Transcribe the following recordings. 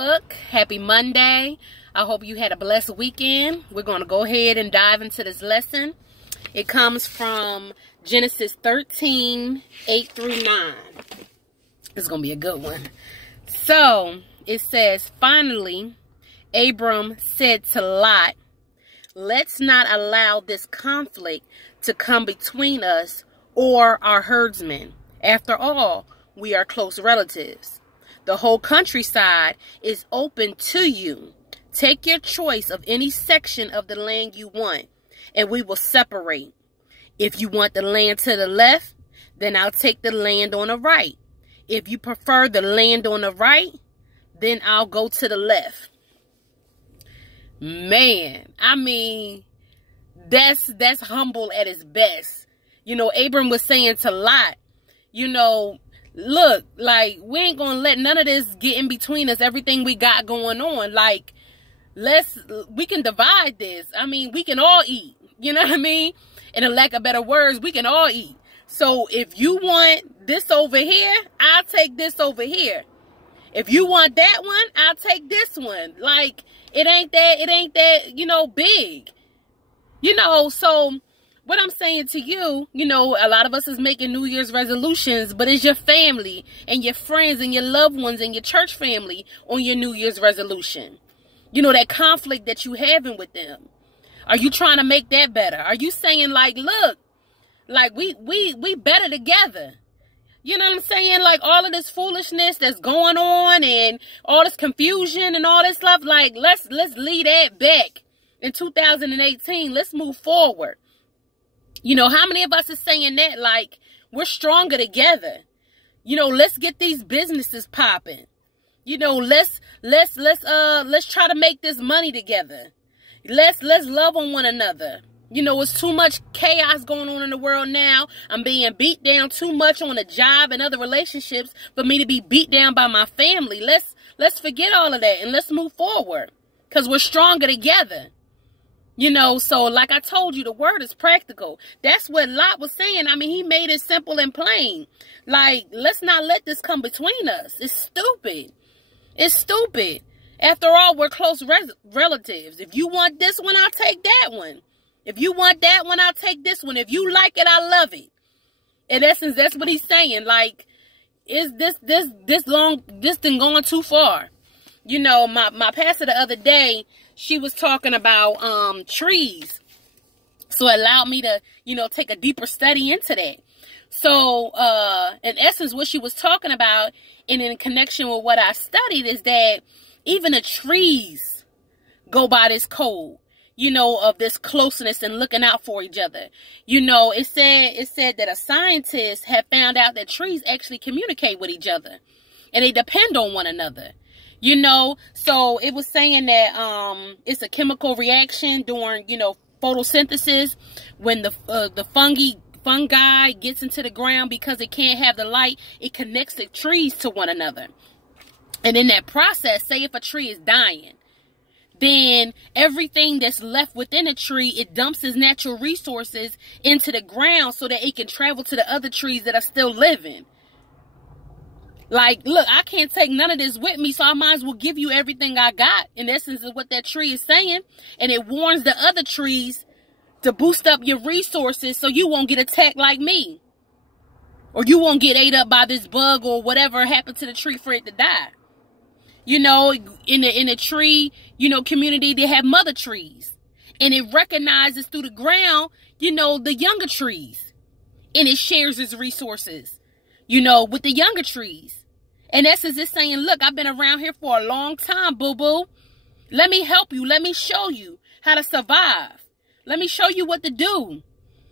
Happy Monday. I hope you had a blessed weekend. We're going to go ahead and dive into this lesson. It comes from Genesis 13, 8 through 9. It's going to be a good one. So, it says, finally, Abram said to Lot, let's not allow this conflict to come between us or our herdsmen. After all, we are close relatives. The whole countryside is open to you. Take your choice of any section of the land you want, and we will separate. If you want the land to the left, then I'll take the land on the right. If you prefer the land on the right, then I'll go to the left. Man, I mean, that's humble at its best. You know, Abram was saying to Lot, you know, look, like, we ain't gonna let none of this get in between us, everything we got going on. Like, we can divide this. I mean, we can all eat. You know what I mean? In a lack of better words, we can all eat. So if you want this over here, I'll take this over here. If you want that one, I'll take this one. Like, it ain't that, you know, big. You know, so what I'm saying to you, you know, a lot of us is making New Year's resolutions, but it's your family and your friends and your loved ones and your church family on your New Year's resolution. You know, that conflict that you having with them. Are you trying to make that better? Are you saying, like, look, like, we better together? You know what I'm saying? Like, all of this foolishness that's going on and all this confusion and all this stuff, like, let's leave that back in 2018. Let's move forward. You know, how many of us is saying that? Like, we're stronger together. You know, let's get these businesses popping. You know, let's try to make this money together. Let's love on one another. You know, it's too much chaos going on in the world now. I'm being beat down too much on a job and other relationships for me to be beat down by my family. Let's forget all of that and let's move forward, because we're stronger together. You know, so like I told you, the word is practical. That's what Lot was saying. I mean, he made it simple and plain. Like, let's not let this come between us. It's stupid. It's stupid. After all, we're close relatives. If you want this one, I'll take that one. If you want that one, I'll take this one. If you like it, I love it. In essence, that's what he's saying. Like, is this thing going too far? You know, my pastor the other day, she was talking about trees. So it allowed me to, you know, take a deeper study into that. So, in essence, what she was talking about, and in connection with what I studied, is that even the trees go by this code, you know, of this closeness and looking out for each other. You know, it said that a scientist had found out that trees actually communicate with each other, and they depend on one another. You know, so it was saying that it's a chemical reaction during, you know, photosynthesis, when the fungi gets into the ground, because it can't have the light, it connects the trees to one another. And in that process, say if a tree is dying, then everything that's left within a tree, it dumps its natural resources into the ground so that it can travel to the other trees that are still living. Like, look, I can't take none of this with me, so I might as well give you everything I got. In essence, is what that tree is saying. And it warns the other trees to boost up your resources so you won't get attacked like me. Or you won't get ate up by this bug or whatever happened to the tree for it to die. You know, in the tree, you know, community, they have mother trees. And it recognizes through the ground, you know, the younger trees. And it shares its resources, you know, with the younger trees. In essence, it's saying, look, I've been around here for a long time, boo-boo. Let me help you. Let me show you how to survive. Let me show you what to do.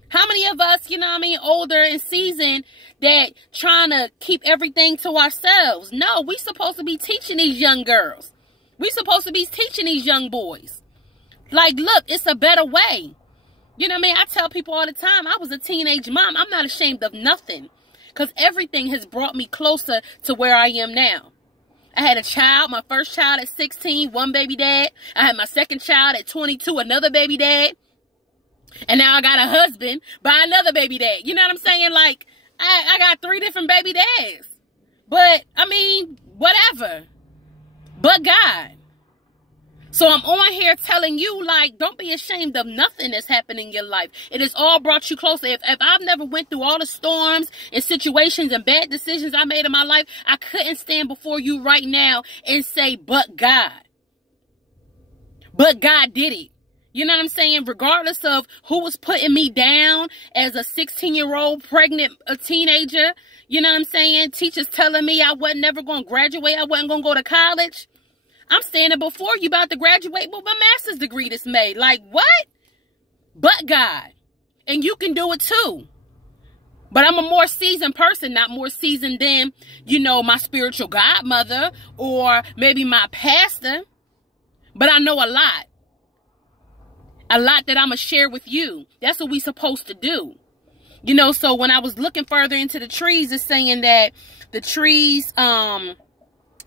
How many of us, you know what I mean, older and seasoned, that trying to keep everything to ourselves? No, we supposed to be teaching these young girls. We supposed to be teaching these young boys. Like, look, it's a better way. You know what I mean? I tell people all the time, I was a teenage mom. I'm not ashamed of nothing, because everything has brought me closer to where I am now. I had a child, my first child at 16, one baby dad. I had my second child at 22, another baby dad. And now I got a husband by another baby dad. You know what I'm saying? Like, I got 3 different baby dads. But, I mean, whatever. but God. So I'm on here telling you, like, don't be ashamed of nothing that's happening in your life. It has all brought you closer. If I've never went through all the storms and situations and bad decisions I made in my life, I couldn't stand before you right now and say, but God. But God did it. You know what I'm saying? Regardless of who was putting me down as a 16-year-old pregnant teenager, you know what I'm saying? Teachers telling me I wasn't never going to graduate. I wasn't going to go to college. I'm standing before you about to graduate with my master's degree this May. Like, what? But God. And you can do it too. But I'm a more seasoned person, not more seasoned than, you know, my spiritual godmother or maybe my pastor. But I know a lot. A lot that I'm going to share with you. That's what we're supposed to do. You know, so when I was looking further into the trees, it's saying that the trees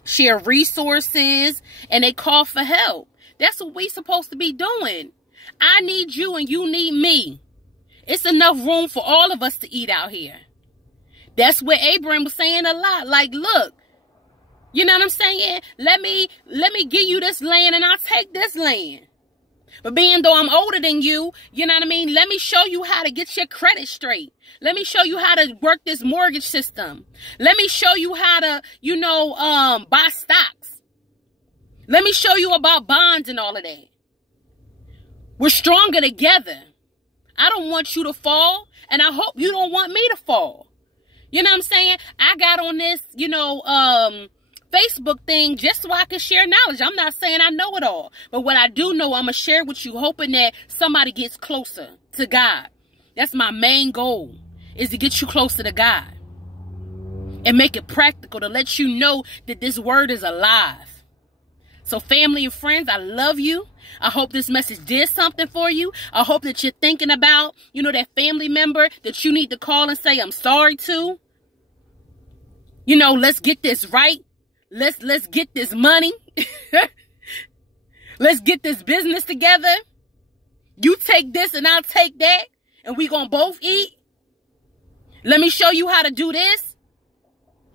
share resources and they call for help. That's what we're supposed to be doing. I need you and you need me. It's enough room for all of us to eat out here. That's what Abraham was saying a lot. Like, look, you know what I'm saying? Let me give you this land and I'll take this land. But being though I'm older than you, you know what I mean? Let me show you how to get your credit straight. Let me show you how to work this mortgage system. Let me show you how to, you know, buy stocks. Let me show you about bonds and all of that. We're stronger together. I don't want you to fall, and I hope you don't want me to fall. You know what I'm saying? I got on this, you know, Facebook thing just so I can share knowledge. I'm not saying I know it all. But what I do know, I'm going to share with you, hoping that somebody gets closer to God. That's my main goal, is to get you closer to God. And make it practical to let you know that this word is alive. So family and friends, I love you. I hope this message did something for you. I hope that you're thinking about, you know, that family member that you need to call and say, I'm sorry to. You know, let's get this right. Let's get this money. Let's get this business together. You take this and I'll take that. And we gonna both eat. Let me show you how to do this.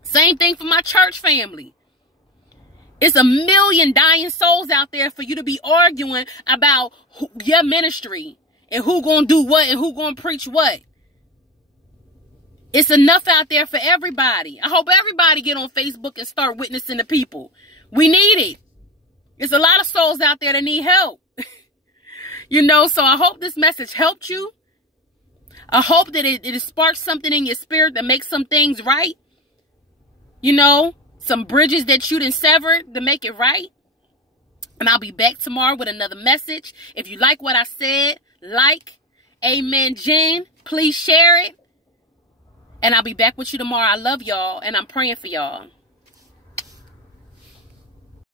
Same thing for my church family. It's a million dying souls out there for you to be arguing about your ministry and who gonna do what and who gonna preach what. It's enough out there for everybody. I hope everybody get on Facebook and start witnessing to people. We need it. There's a lot of souls out there that need help. You know, so I hope this message helped you. I hope that it sparks something in your spirit that makes some things right. You know, some bridges that you done severed to make it right. And I'll be back tomorrow with another message. If you like what I said, like, amen, Jen, please share it. And I'll be back with you tomorrow. I love y'all, and I'm praying for y'all.